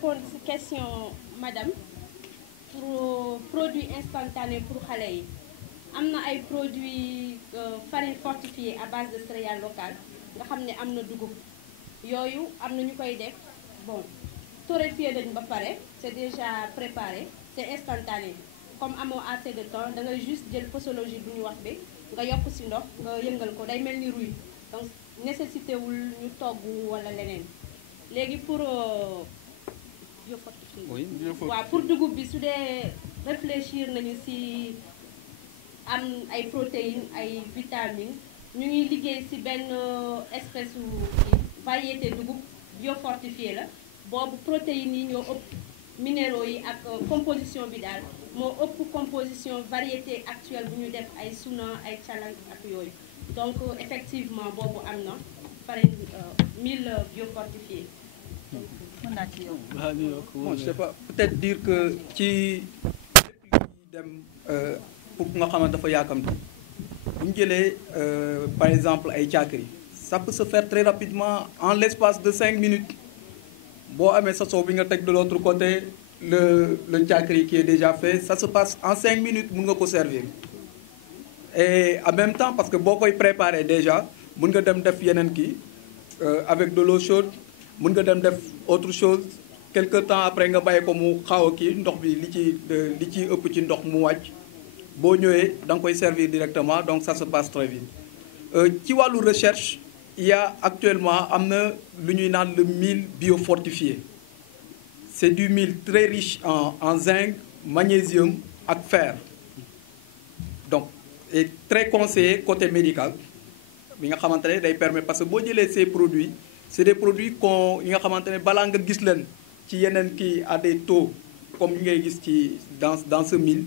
répondre ci question madame pour produit instantané pour xale yi am na ay produits farine fortifiée à base de céréales locales nga xam ne am na dugub yooyu am na ñu koy def bon torréfié lañu ba pare c'est déjà préparé c'est instantané comme amoo assez de temps da ngay juste jël posologie bu ñu wax bi nga yokk ci ndox nga yëngal ko day mel ni rouille donc nécessité wul ñu togg wala leneen léegi pour biofortifié waaw pour dugub bi su dee réfléchir nañu ci am ay protéines ay vitamines ñu ngi liggéey ci benn espèce u variété dugub biofortifié la boobu protéines yi ñoo ëpp minéraux yi ak composition bi daal moo ëpp composition variété actuelle bu ñu def ay suna ay calang ak yooyu donc effectivement boobu am na farine mil biofortifié. mën naa ci yow. bon je sais pas peut-être dire que ci dem pour nga xamante dafa yaakamte bu ñu jëlee par exemple ay caakiri ça peut se faire très rapidement en l'espace de 5 minutes boo amee sa soow bi nga teg de l'autre côté le caakiri qui est déjà fait ça se passe en 5 minutes mun nga ko servir et en même temps parce que boo koy préparer déjà mun nga dem def yeneen kii avec de l'eau chaude mun nga dem def autre chose quelque temps après nga bàyyi ko mu xaw a kii ndox bi li ci ëpp ci ndox mu wàcc boo ñëwee da nga koy servir directement donc ça se passe très vite ci wàllu recherche il y a actuellement am na lu ñuy naan le mil biofortifié c'est du mil très riche en zinc magnésium ak fer donc est très conseillé côté médical bi nga xamante ne day permettre parce que boo jëlee ces produits c'est des produits yi nga xamante ne balaa nga gis leen ci yeneen kii à des taux comme yi ngay gis ci dans ce mil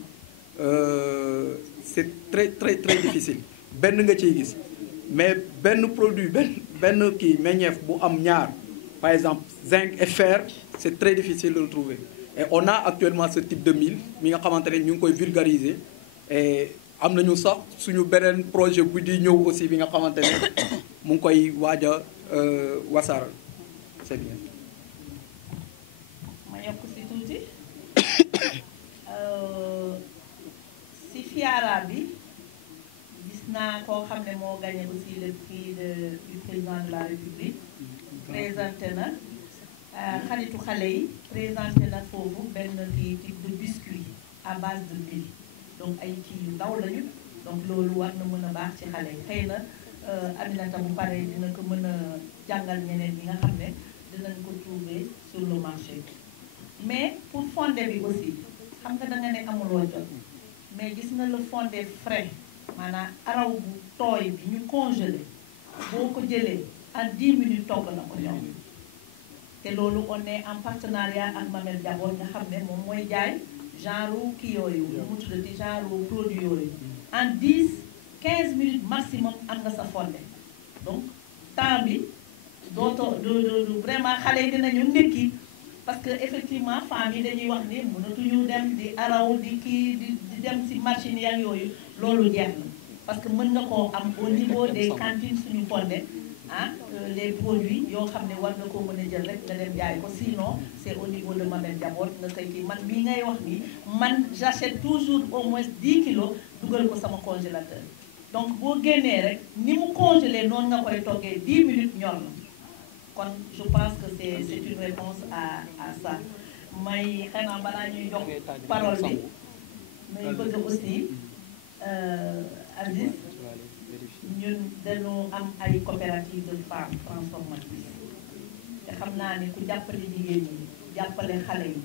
c'est très très très difficile benn nga ciy gis mais benn produit benn kii meññeef bu am ñaar par exemple zinc et fer c'est très difficile de le trouver et on a actuellement ce type de mil mi nga xamante ne ñu ngi koy vulgariser et am nañu sax suñu beneen projet bu di ñëw aussi bi nga xamante ne mu ngi koy waaj a wasaaral c'est bien. ma yokk si tuuti si FIARA bi gis naa koo xam ne moo gagné aussi le prix du président de la République présenté na xaritu xale yi présenté na foofu benn kii type de biscuit à base de mil donc ay kii yu ndaw lañu donc loolu war na mën a baax ci xale yi xëy na Aminata bu pare dina ko mën a jàngal ñeneen ñi nga xam ne dinañ ko trouver sur le marché mais pour fondé bi aussi xam nga da nga ne amuloo jot mais gis nga le fondé frais maanaam araw bu tooy bi ñu congelé boo ko jëlee en 10 minutes togg na ko ñoom te loolu on est en partenariat ak Mamel Diabor nga xam ne moom mooy jaay genre kii yooyu mu tuddati genre produit yooyu en 10-15 minutes maximum am nga sa fondé donc temps bi dootoo du vraiment xale yi dinañu ndékki parce que effectivement femmes yi dañuy wax ni mënatuñu dem di araw di kii di dem ci machine yak yooyu loolu jeex na parce que mën nga koo am au niveau des cantines suñu fondé les produits yoo xam ne war nga koo mën a jël rek nga dem jaay ko sinon c'est au niveau de Mamel Diabor nga koy kii man mii ngay wax ni man j'achète toujours au moins 10 kilos dugal ko sama congélateur donc boo génnee rek ni mu congelé noonu nga koy toggee 10 minutes ñor na kon je pense que c'est une réponse à ça may xanaa balaa ñuy jox parole bi may bëgg aussi Aziz ñun dañu am ay coopérative de femmes transformatrices te xam naa ne ku jàppale jigéen ñi jàppale xale yi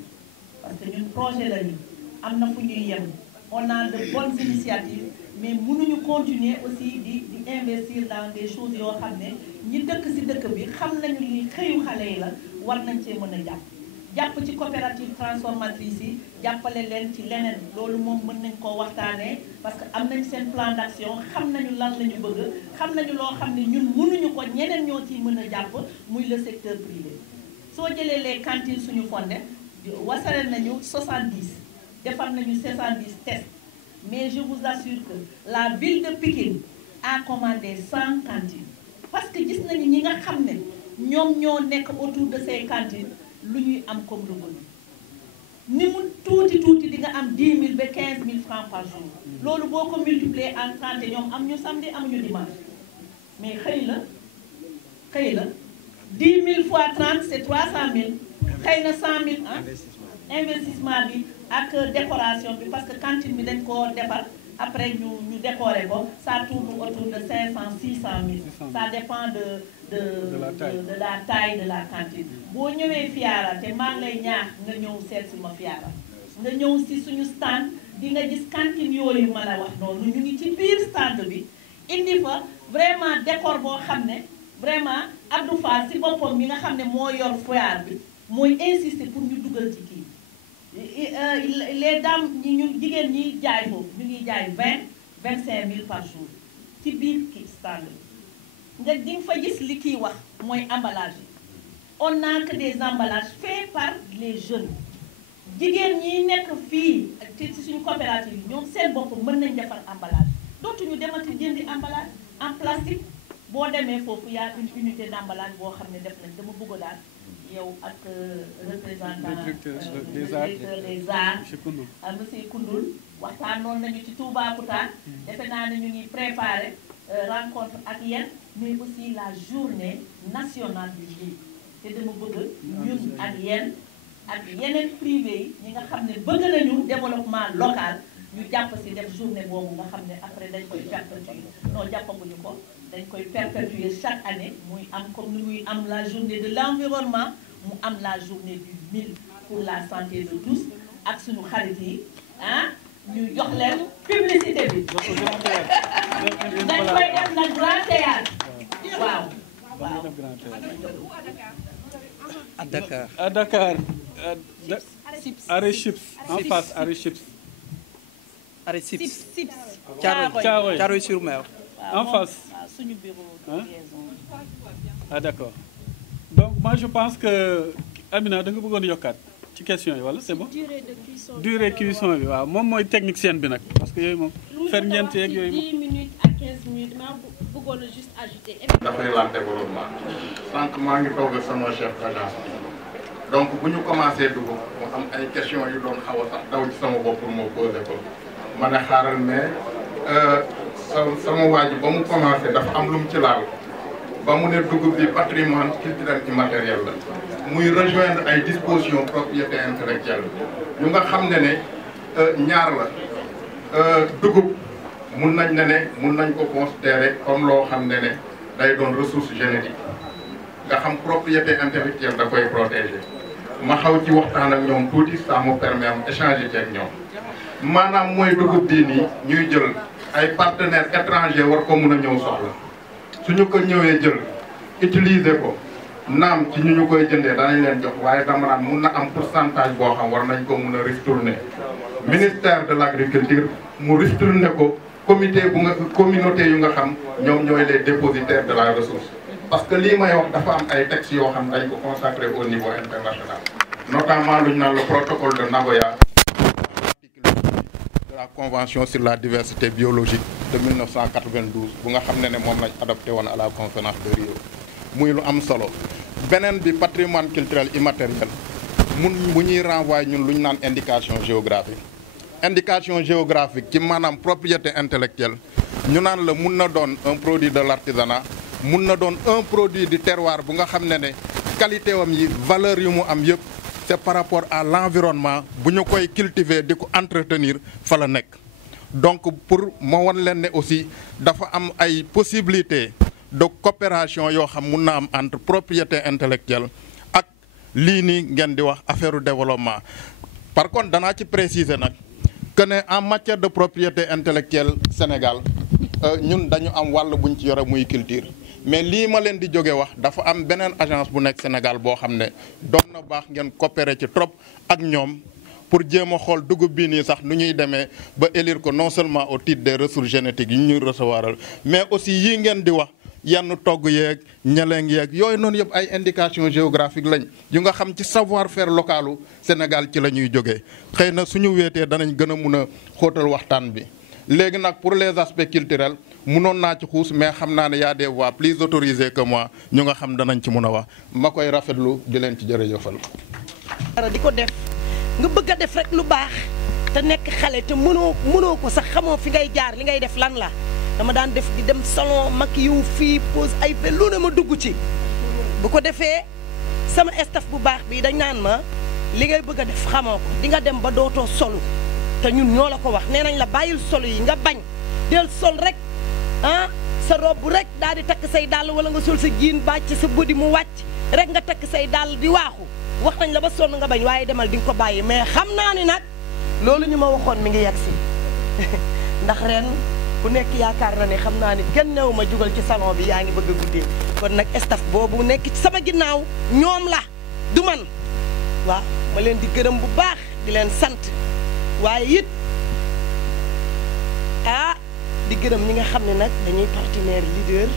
parce que ñun projet lañu am na fu ñuy yem on a de bonnes initiatives mais mënuñu continuer aussi di investir dans des choses yoo xam ne ñi dëkk ci dëkk bi xam nañu li xëyu xale yi la war nañ cee mën a jàpp ci coopérative transformatrice yi jàppale leen ci leneen loolu moom mën nañ koo waxtaanee parce que am nañ seen plan d'action xam nañu lan la ñu bëgg xam nañu loo xam ne ñun mënuñu ko ñeneen ñoo ciy mën a jàpp muy le secteur privé soo jëlee les cantines suñu fondé wasare nañu 70 defar nañu 70 tests mais je vous assure que la ville de Pikine a commandé 100 cantines parce que gis nañu ñi nga xam ne ñoom ñoo nekk autour de ces cantines lu ñuy am comme revenu ni mu tuuti di nga am 10 000 ba 15 000 francs par jour loolu boo ko multiplier en 30 ñoom am ñu samedi amuñu dimanche mais xëy la 10 000 fois 30 c'est 300 000 xëy na 100 000 ah investissement bi ak décoration bi parce que cantine bi dañ koo defar après ñu décorer ko ça tourne autour de 500 600 000 ça dépend de la taille de la cantine boo ñëwee Fiara te maa ngi lay ñaax nga ñëw seet si ma Fiara nga ñëw si suñu stand di nga gis cantine yooyu ma la wax noonu ñu ngi ci biir stand bi indi fa vraiment décor boo xam ne vraiment Abdou Fall si boppam mi nga xam ne moo yor foire bi mooy insister pour ñu dugal ci kii les dames ñi ñu jigéen ñi jaay foofu ñu ngi jaay 25 000 par jour ci biir kii stand bi nga di nga fa gis li kii wax mooy emballage yi on n'a que des emballages faits par les jeunes jigéen ñi nekk fii ci suñu coopérative yi ñoom seen bopp mën nañ defar emballage dootuñu demati jëndi emballage en plastique boo demee foofu y a une unité d'emballage boo xam ne def nañ dama bëgg daal yow ak représentant directeur des arts monsieur Koundoul waxtaanoon nañu ci Toubacouta defe naa ne ñu ngi préparé rencontre ak yéen mais aussi la journée nationale du livre te dama bëgg ñun ak yéen ak yeneen privé yi ñi nga xam ne bëgg nañu développement local ñu jàpp si def journée boobu nga xam ne après dañ koy perpétuer non jàppaguñu ko dañ koy perpétuer chaque année muy am comme ni muy am la journée de l'environnement mu am la journée du mil pour la santé de tous ak suñu xarit yi ah ñu jox leen publicité bi dañ koy def nag grand théâtre waaw à Dakar. À Dakar. Arrêt Chips. En face, Arrêt Chips. Arrêt Chips. Thiaroye. Thiaroye-sur-Mer. En face. suñu bureau de liaison. Ah d'accord. Donc moi je pense que Amina da nga bëggoon yokkaat ci question yi wala c'est bon. Durée de cuisson bi waaw moom mooy technicienne bi nag parce que yooyu moom. ferñeent yeeg yooyu moom 10 minutes à 15 minutes maa bëggoon juste ajouter. dafay laal développement sànq maa ngi toog ak sama chef d'agence donc bu ñu commencé dugg mu am ay questions yu doon xaw a sax daw ci sama bopp pour moo poser ko ma ne xaaral mais sama waa ji ba mu commencé dafa am lu mu ci laal ba mu ne dugub bi patrimoine culturel immatériel la muy rejoindre ay dispositions propriété intellectuelle yu nga xam ne ñaar la dugub mun nañ ko considérer comme loo xam ne day doon ressource génétique nga xam propriété intellectuelle da koy protéger ma xaw ci waxtaan ak ñoom tuuti ça me permet am échanger ci ak ñoom maanaam mooy dugub bii nii ñuy jël ay partenaires étrangers war ko mun a ñëw soxla suñu ko ñëwee jël utiliser ko naam ci ñu koy jëndee danañ leen jox waaye dama naan mun na am pourcentage boo xam war nañ ko mun a ristourner ministère de l'agriculture mu ristourner ko comité bu nga communauté yu nga xam ñoom ñooy les dépositaires de la ressource parce que lii may wax dafa am ay textes yoo xam dañ ko consacré au niveau international notamment lu ñu naan le protocole de Nagoya de la convention sur la diversité biologique de 1992 bu nga xam ne moom lañ adopté woon à la conférence de Rio muy lu am solo beneen bi patrimoine culturel immatériel bu ñuy renvoyer ñun lu ñu naan indication géographique ci maanaam propriété intellectuelle ñu naan la mun na doon un produit de l'artisanat mun na doon un produit du terroir bu nga xam ne qualité wam yi valeur yu mu am yëpp c'est par rapport à l'environnement bu ñu koy cultiver di ko entretenir fa la nekk donc pour moo wan leen ne aussi dafa am ay possibilités de coopération yoo xam mun na am entre propriété intellectuelle ak lii nii ngeen di wax affaire développement par contre danaa ci préciser nag que ne en matière de propriété intellectuelle Sénégal ñun dañu am wàll buñ ci yore muy culture mais lii ma leen di jóge wax dafa am beneen agence bu nekk Sénégal boo xam ne doon na baax ngeen coopérer ci trop ak ñoom pour jéem a xool dugub bii nii sax nu ñuy demee ba élire ko non seulement au titre des ressources génétiques yi ñuy recevoiral mais aussi yii ngeen di wax yenn togg yeeg ñeleng yeeg yooyu noonu yëpp ay indication géographique lañ yu nga xam ci savoir faire localu Sénégal ci la ñuy jógee xëy na suñu weetee danañ gën a mun a xóotal waxtaan bi léegi nag pour les aspects culturels mënoon naa ci xuus mais xam naa ne y a des voix plus autorisées que moi ñu nga xam danañ ci mën a wax ma koy rafetlu di leen ci jërëjëfal. dara di ko def nga bëgg a def rek lu baax te nekk xale te mënoo ko sax xamoo fi ngay jaar li ngay def lan la dama daan def di dem salon mag yu fii pose ay fe lu ne ma dugg ci bu ko defee sama staff bu baax bi dañ naan ma li ngay bëgg a def xamoo ko di nga dem ba dootoo solu te ñun ñoo la ko wax nee nañ la bàyyil solu yi nga bañ del sol rek sa robe rek daal di takk say dàll wala nga sol sa jiin bàcc sa body mu wàcc rek nga takk say dàll di waaxu wax nañ la ba sonn nga bañ waaye demal di nga ko bàyyi mais xam naa ni nag loolu ñu ma waxoon mi ngi yegg si ndax ren ku nekk yaakaar na ne xam naa ni kenn new ma jugal ci salon bi yaa ngi bëgg a guddee kon nag staff boobu nekk ci sama ginnaaw ñoom la du man waaw ma leen di gërëm bu baax di leen sant waaye it di gërëm ñi nga xam ne nag dañuy partenaire leader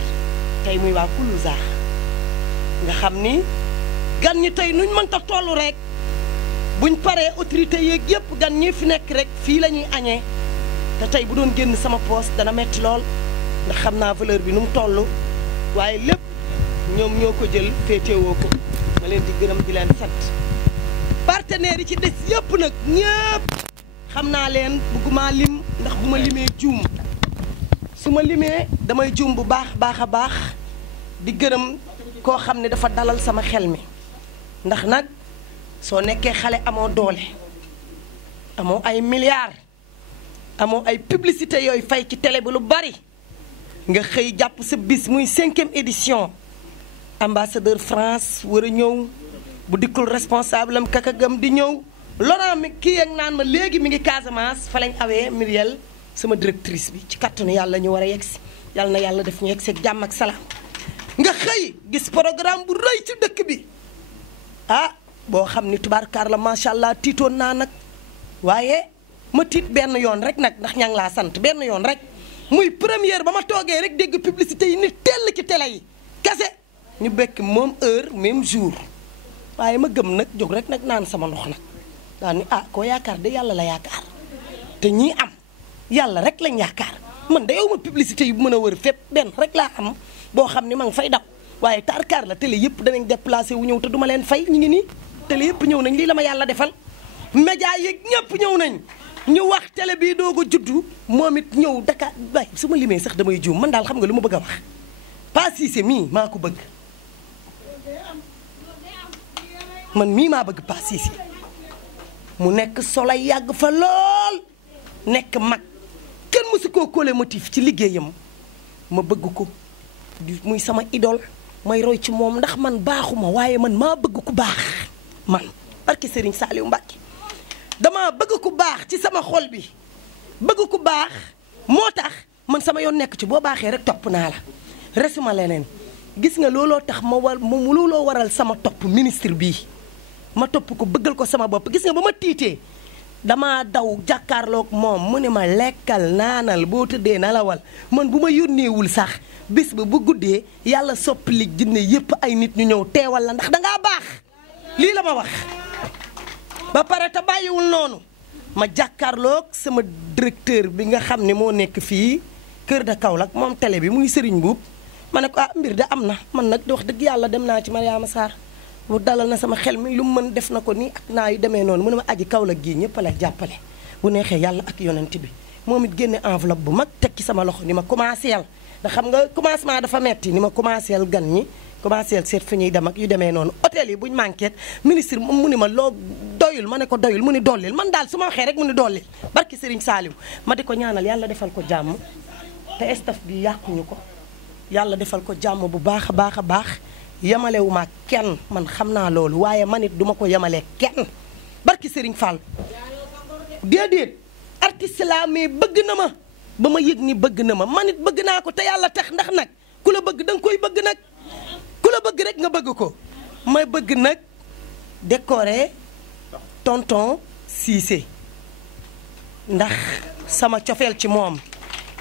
tey muy waa Kuluza nga xam ni gan ñi tey nuñ mënta tollu rek buñ paree autorité yeeg yëpp gan ñi fi nekk rek fii la ñuy añee te tey bu doon génn sama poste dana metti lool ndax xam naa valeur bi nu mu toll waaye lépp ñoom ñoo ko jël féetewoo ko ma leen di gërëm di leen sant partenaires yi ci des yëpp nag ñëpp xam naa leen bëgguma lim ndax bu ma limee juum su ma limee damay juum bu baax a baax di gërëm koo xam ne dafa dalal sama xel mi ndax nag soo nekkee xale amoo doole amoo ay milliards amoo ay publicité yooyu fay ci télé bi lu bari nga xëy jàpp sa bis muy 5e édition ambassadeur France war a ñëw bu dikkul responsable am kakagam di ñëw Laurent mi kii ak naan ma léegi mi ngi Casamance fa lañ awee Muriel sama directrice bi ci kattanu yàlla ñu war a yegsi yàlla na yàlla def ñu yegsi ak jàmm ak salaam nga xëy gis programme bu rëy ci dëkk bi boo xam ni tubaarkaar la macha allah tiitoon naa nag waaye ma tiit benn yoon rek nag ndax ña ngi laa sant benn yoon rek muy première ba ma toogee rek dégg publicité yi ni tell ci télé yi kese ñu bekk moom heure même jour waaye ma gëm nag jóg rek nag naan sama ndox nag daa ni koo yaakaar de yàlla la yaakaar te ñii am yàlla rek lañ yaakaar man da yow ma publicité yi bu mën a wër fépp benn rek laa am boo xam ni ma ngi fay daw waaye tarkaar la télé yëpp danañ déplacé wu ñëw te duma leen fay ñu ngi nii télé yëpp ñëw nañ lii la ma yàlla defal média yeeg ñëpp ñëw nañ ñu wax télé bii doog a juddu moom it ñëw Dakar waaye su ma limee sax damay juum man daal xam nga lu ma bëgg a wax Pa Cissé mii maa ko bëgg man mii maa bëgg Pa Cissé mu nekk solo yàgg fa lool nekk mag kenn mësu koo kóole motif ci liggéeyam ma bëgg ko muy sama idole may roy ci moom ndax man baaxuma waaye man maa bëgg ku baax man barke Serigne Saliou Mbacké dama bëgg ku baax ci sama xol bi bëgg ku baax moo tax man sama yoon nekk ci boo baaxee rek topp naa la resuma leneen gis nga looloo tax looloo waral sama topp ministre bii ma topp ko bëggal ko sama bopp gis nga ba ma tiitee dama daw jàkkaarloog moom mu ne ma lekkal naanal boo tëddee nalawal man bu ma yónneewul sax bis ba bu guddee yàlla soppali jinne yépp ay nit ñu ñëw teewal la ndax dangaa baax lii la ma wax ba pare te bàyyiwul noonu ma jàkkaarloog sama directeur bi nga xam ne moo nekk fii Kër de Kaolack moom télé bi muy Serigne Boub ma ne ko mbir da am na man nag di wax dëgg yàlla dem naa ci Mariama Sarr bu dalal na sama xel mi lu mu mën def na ko nii ak naa yu demee noonu mu ne ma aji Kaolack gii ñëpp a lay jàppale bu neexee yàlla ak yonent bi moom it génne enveloppe bu mag teg ci sama loxo ni ma commencé yal ndax xam nga commencement dafa metti ni ma commencé yal gan ñi commencé yal seet fi ñuy dem ak yu demee noonu hôtel yi buñ manqué ministre mu ni ma loo doyul ma ne ko doyul mu ni dollil man daal su ma waxee rek mu ni dollil barki Serigne Saliou ma di ko ñaanal yàlla defal ko jàmm te staff bi yàquñu ko yàlla defal ko jàmm bu baax a baax a baax yemalewuma kenn man xam naa loolu waaye man it duma ko yemale kenn barki Serigne Fall déedéet artiste la mais bëgg na ma ba ma yëg ni bëgg na ma man it bëgg naa ko te yàlla tax ndax nag ku la bëgg danga koy bëgg nag ku la bëgg rek nga bëgg ko ma bëgg nag décorer tonton Cissé ndax sama cofeel ci moom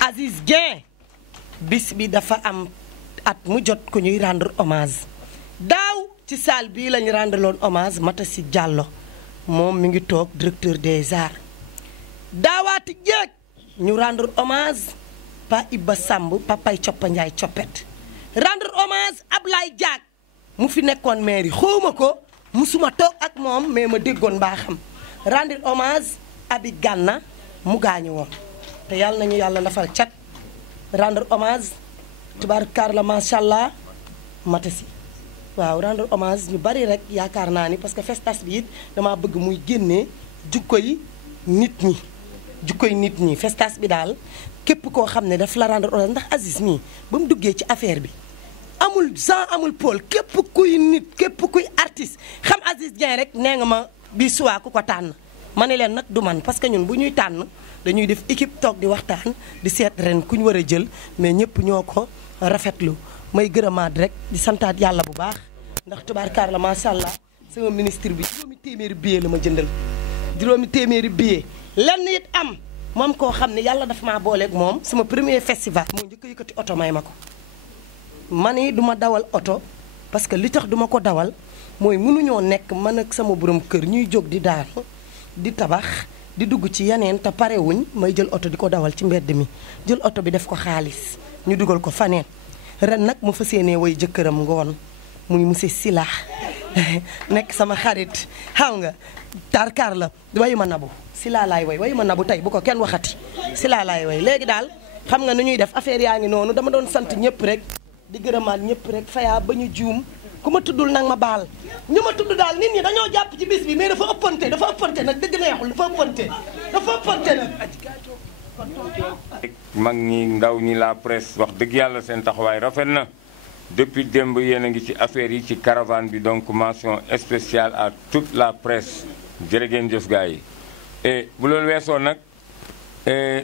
Aziz Dieng bis bi dafa am at mu jot ku ñuy rendre hommage daaw ci salle bii lañu rendre loon hommage Matassi Diallo moom mi ngi toog directeur des arts daawaati jeeg ñu rendre hommage Pa Iba Samb papay Coppa Ndiaye coppet rendre hommage Ablaye Diack mu fi nekkoon maire yi xawma ko musuma toog ak moom mais ma déggoon mbaaxam rendre hommage Abi Ganna mu gaañu woon te yàlla nañu yàlla dafal cat rendre hommage tubaarkaar la macha allah matasi waaw rendre hommage ñu bari rek yaakaar naa ni parce que festas bi it damaa bëgg muy génnee jukkoy nit ñi festas bi daal képp koo xam ne daf la rendre hommage ndax Aziz mii ba mu duggee ci affaire bi amul Jean amul Paul képp kuy nit képp kuy artiste xam Aziz Dieng rek nee nga ma bi suwaa ku ko tànn ma ne leen nag du man parce que ñun bu ñuy tànn dañuy def équipe toog di waxtaan di seet ren ku ñu war a jël mais ñëpp ñoo ko rafetlu may gërëmaat rek di santaat yàlla bu baax ndax tubaarkaar la macha allah sama ministre bi juróomi téeméeri billet la ma jëndal juróomi téeméeri billet lenn it am moom koo xam ne yàlla dafa maa booleeg moom sama premier festival moo njëkk a yëkkati oto may ma ko man yi du ma dawal oto parce que li tax duma ko dawal mooy mënuñoo nekk man ak sama borom kër ñuy jóg di daanu di tabax di dugg ci yeneen te parewuñ may jël oto di ko dawal ci mbedd mi jël oto bi def ko xaalis ñu dugal ko faneen ren nag mu fas yéenee way jëkkëram ngoon muy monsieur Sila nekk sama xarit xam nga tarkar la wayu ma nabu Sila laay way wayu ma nabu tey bu ko kenn waxati Sila laay way léegi daal xam nga nu ñuy def affaire yaa ngi noonu dama doon sant ñëpp rek di gërëmaat ñëpp rek fayaa ba ñu juum ku ma tuddul nag ma baal ñu ma tudd daal nit ñi dañoo jàpp ci bis bi mais dafa ëppante nag dëgg neexul dafa ëppante nag mag ñi ndaw ñi la presse wax dëgg yàlla seen taxawaay rafet na depuis démb yéen a ngi ci affaire yi ci caravane bi donc mention spéciale à toute la presse jërë ngeen jëf gars yi et bu loolu weesoo nag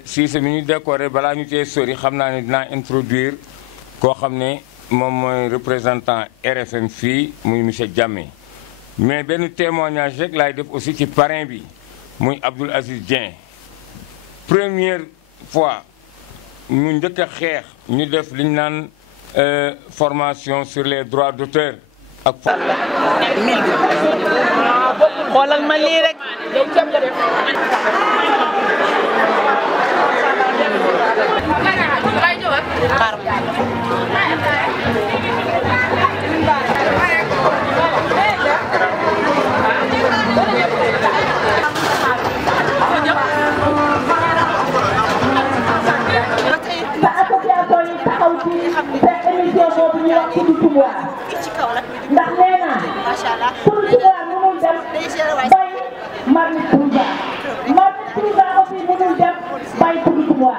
Cissé mi ñu décoré balaa ñu cee sori xam naa ne dinaa introduire koo xam ne moom mooy représentant RFM fii muy monsieur Diamé mais benn témoignage rek laay def aussi ci parrain bi muy Abdoul Aziz Dieng première fois ñu njëkk a xeex ñu def li ñu naan formation sur les droits d'auteur ak xoolal ma lii rek ndax nee naa pour Touba mënul dem bay Marmite Touba Marmite Touba aussi mënul dem bay Kudu Touba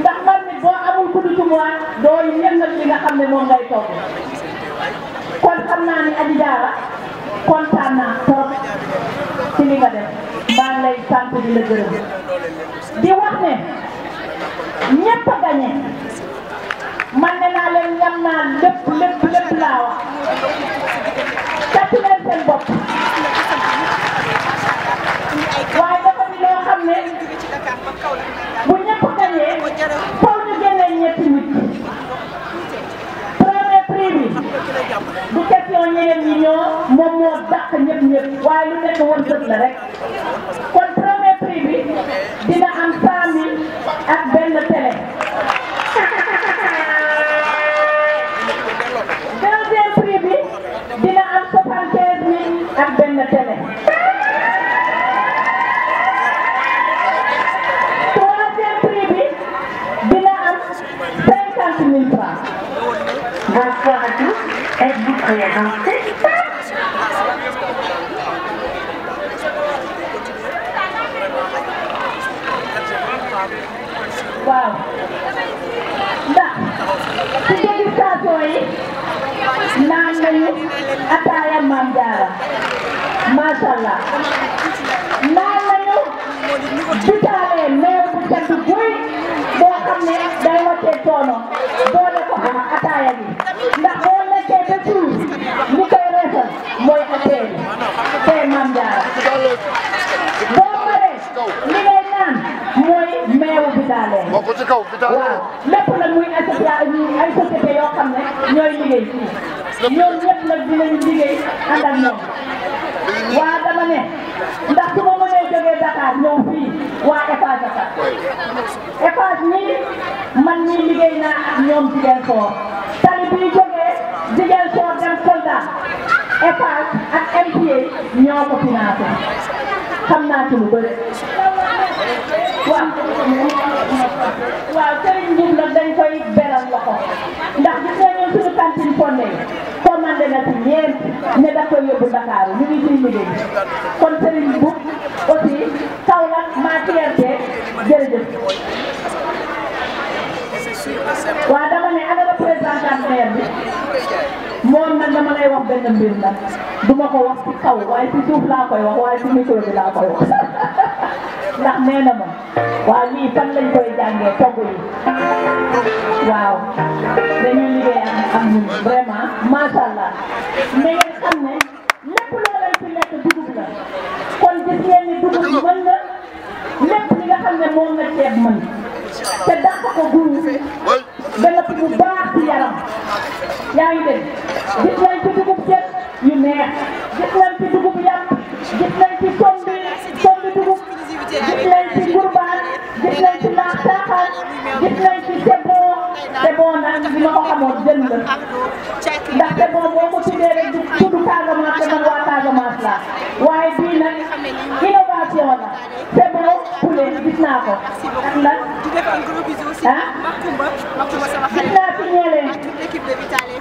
ndax Marmite boo amul Kudu Touba doo yëngal li nga xam ne moom ngay togg kon xam naa ni Adji Diarra kontaan naa trop ci li nga def maa ngi lay sant di la gërëm di wax ne ñëpp a gagné man ne naa leen ñam naa lépp laa wax tàcc leen seen bopp waaye dafa di loo xam ne bu ñëpp gañee faw ñu génnee ñetti nit premier prix bi du question ñeneen ñi ñoo moom moo dàq ñëpp waaye lu nekk woon sët la rek kon premier prix bi dina am 100 000 ak benn télé deuxième prix bi dina am 75 000 ak benn télé troisième prix bi dina am 50 000 francs. Bonsoir à tous, êtes-vous prêts à danser? waaw ndax ci dégustation yi naan nañu ataaya Maam Jaara macha allah naan nañu bitaale meew bu sedd guy boo xam ne day wàccee coono doole ko xam ataaya bi ndax boo nekkee ba suur li koy reesal mooy atee bi tey Maam Jaara boo paree li ngay naan mooy meewu bitaale waaw lépp nag muy ay société yoo xam ne ñooy liggéey fii ñoom ñëpp nag dinañu liggéey ànd ak ñoom waa dama ne ndax su ma mënee jógee Dakar ñëw fii waa EPA Dakar EPA ñoom Ziguinchor tali bi jógee Ziguinchor dem Kolda EPAS ak MPA ñoo ko financé xam naa ci lu bëri waaw Serigne Ndioum nag dañ koy beral loxo ndax gis nga ñun suñu cantine fondé commandé na ci ñeent ne da koy yóbbu Dakar ñu ngi ciy liggéey kon Serigne Ndioum aussi Kaolack maa fierté jërëjëf. waaw dama ne ana représentant maire bi moom nag dama lay wax benn mbir nag du ma ko wax ci kaw waaye ci suuf laa koy wax waaye ci micro bi laa koy wax ndax nee na ma waaw lii fan lañ koy jàngee togg yi waaw dañuy liggéey am ñun vraiment macha allah mais ngeen xam ne lépp loo leen ci lekk dugub la kon gis ngeen ni dugub mën na lépp li nga xam ne moom la ceeb mën te dàq ko guub dana bu baax ci yaram yaa ngi dégg gis nañ ci dugub ceeb yu neex gis nañ ci dugub yàpp gis nañ ci sombi dugub gis nañ ci gurbaan gis nañ ci laax caaxaan gis nañ ci sebon nag bi ma ko xamoon jën la ndax sebon boo ko tuddee rek du tudd Casamance te man waa Casamance la waaye bii nag innovation la sebon poulet gis naa ko ak lan gis naa ci ñeeleen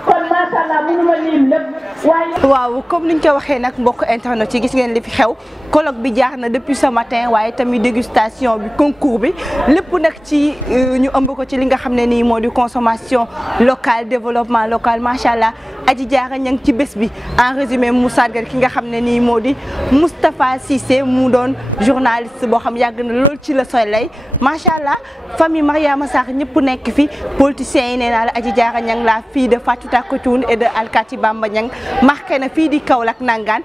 kon macha allah mënuma lim lépp waaye. waaw comme niñ ko waxee nag mbokk internet yi gis ngeen li fi xew colloque bi jaar na depuis ce matin waaye tamit dégustation bi concours bi lépp nag ci ñu ëmb ko ci li nga xam ne nii moo di consommation locale développement local macha allah Adji Diarra Niang ci bés bi en résumé mu sargal ki nga xam ne nii moo di Moustapha Cissé mu doon journaliste boo xam yàgg na lool ci Le Soleil macha allah famille Mariama Sarr ñëpp nekk fi politiciens yi nee naa la Adji Diarra Niang la fille de Fatouta Kotoun et de Alkati Bamba Niang marqué na fii di Kaolack nangaan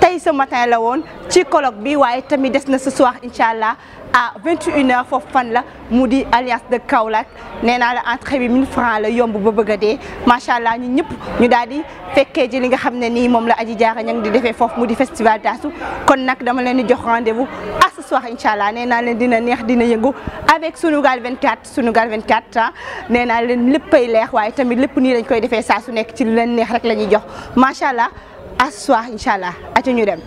tey ce matin la woon ci colloque bi waaye tamit des na ce soir incha allah à 21h foofu fan la mu di alliance de Kaolack nee naa la entrée bi 1000 francs la yomb ba bëgg a dee macha allah ñun ñëpp ñu daal di fekkee ji li nga xam ne nii moom la Adji Diarra Niang di defee foofu mu di festival Tassou kon nag dama leen di jox rendez-vous à ce soir incha allah nee naa leen dina neex dina yëngu avec Sunugal 24 Sunugal 24 ah nee naa leen léppay leex waaye tamit lépp nii lañ koy defee saa su nekk ci lu leen neex rek la ñuy jox macha allah à ce soir incha allah ati ñu dem.